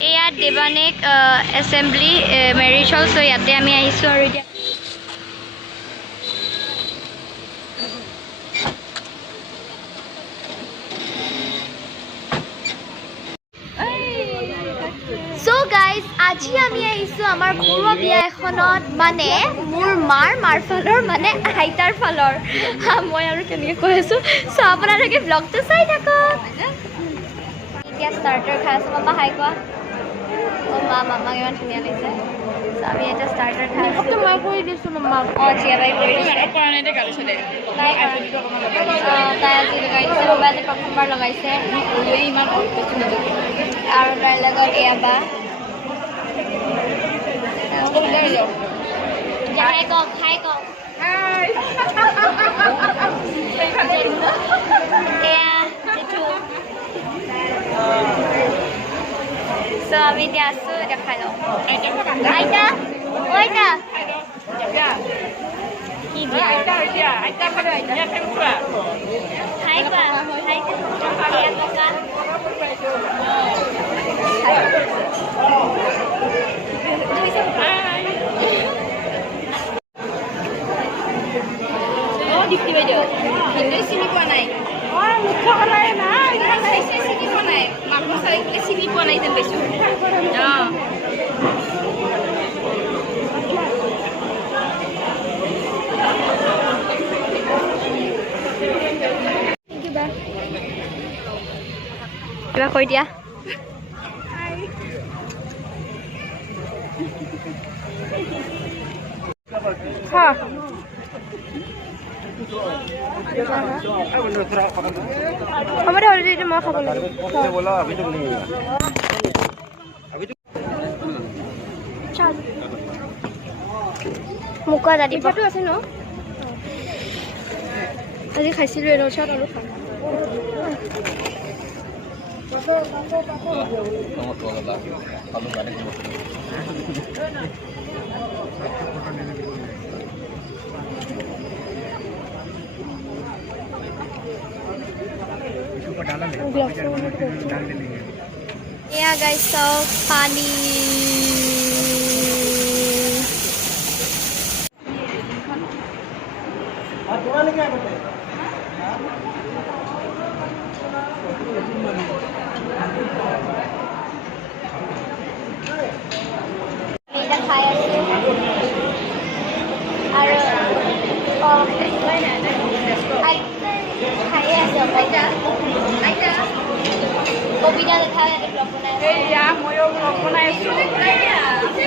এয়া দেৱানেক assembly marriage হল চ ইয়াতে আমি আহিছো আৰু এতিয়া So guys, আজি আমি আহিছো আমাৰ ঘৰুৱা বিয়া এখনত মানে মোৰ মাৰ ফালৰ মানে আইতাৰ ফালৰ মই আৰু কেনেকৈ কৈ আছো সো আপোনালোকে ব্লগটো চাই থাকক এতিয়া ষ্টাৰ্টাৰ খাই আছো মামা হাই কোৱা ও মামা ইমান ধুনীয়া লাগিছে সো আমি এটা ষ্টাৰ্টাৰ খাই আছো মই কৈ দিছো মামা চিয়া বাই কৈ দিছে কৰানেতে গালিছে দে তাই আজি লগাইছে মোবাইলতে প্ৰথমবাৰ লগাইছে ইমান আৰু তাৰ লগত এয়া বা Hi kok, hi kok. Hi. Yeah, itu. So, kami dia asu dah kalau. Aida, Aida. Ya. Ini Aida, Aida, Aida pada Aida. Ya, pembuka. Hai pak, hai kak. Ya kak. Dikti aja. Ini sini kau naik. Oh, muka kau naik naik. Saya sini kau naik. Makna saya ini sini kau naik dan besok. Ya. Thank you, Bang. Coba kau dia. Hai. Ha. हमारे already मां खबर लगी बोला अभी तो नहीं है अभी तो चल मुका दादी पाटो আছে ন আজি খাইছিলো এৰ চাট আৰু খাম Yeah guys, so funny. Kobida dekhaya ani vlog banai ei ya moyo vlog banai asu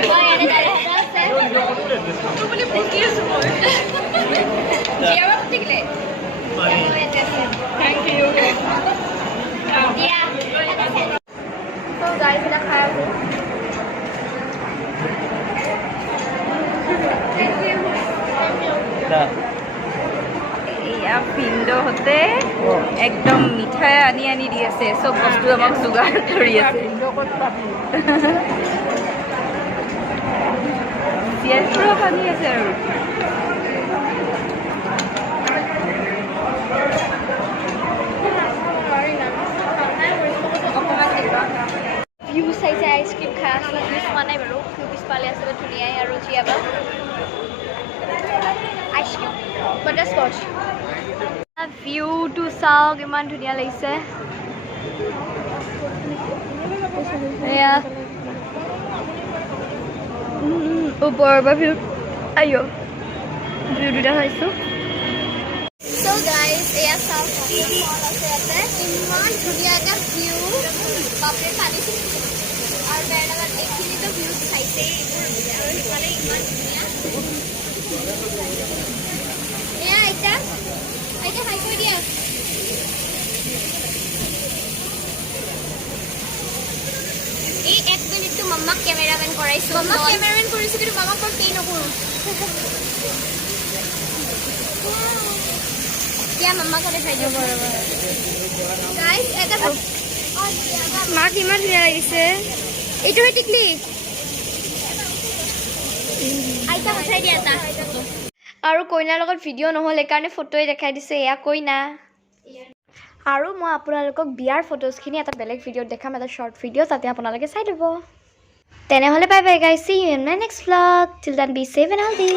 moi ane dare ase tu bole phuki asu moi dia ba putikle thank you yeah so guys ita khaya asu da পিণ্ড হতে একদম মিঠাই আনি আনি দি আছে সব বস্তু আমাক যোগাৰ কৰি আছে চিয়াৰপুৰা পানী আছে আৰু ভিউ চাইছে আইচক্ৰীম খাই আছোঁ ভিউ চোৱা নাই বাৰু ভিউ পিছফালে আছে ধুনীয়াই আৰু চিয়াবা আইচক্ৰীম বাটাৰস্কচ ভিউ টু চাওক ইমান ধুনীয়া লাগিছে এয়া ওপৰৰ পৰা ভিউ আইঅ ভিউ দুটা চাইছোঁ So guys, এয়া চাওক মল আছে ইয়াতে ইমান ধুনীয়া এটা ভিউ বাপৰে পানী আৰু বেলেগত এইখিনিতো ভিউ চাইছে আৰু সিফালে ইমান ধুনীয়া এয়া আইতা হাই কৈ দিয়া এই 1 মিনিটটো মাম্মাক কেমেৰামেন কৰাইছো মাম্মাক কেমেৰামেন কৰিছো কিন্তু মাম্মাক মই পে নকৰোঁ क्या मम्मा को दिखाई दो गाइस এটা মাক ইমান ধুনীয়া লাগিছে এইটোহে টিকলি আইতা পঠাই দিয়া এটা আৰু কইনাৰ লগত ভিডিঅ' নহ'ল সেইকাৰণে ফটোৱে দেখাই দিছে এয়া কইনা আৰু মই আপোনালোকক বিয়াৰ ফটোজখিনি এটা বেলেগ ভিডিঅ'ত দেখাম এটা শ্বৰ্ট ভিডিঅ' তাতে আপোনালোকে চাই ল'ব তেনেহ'লে bye bye guys see you in my next vlog till then be safe and healthy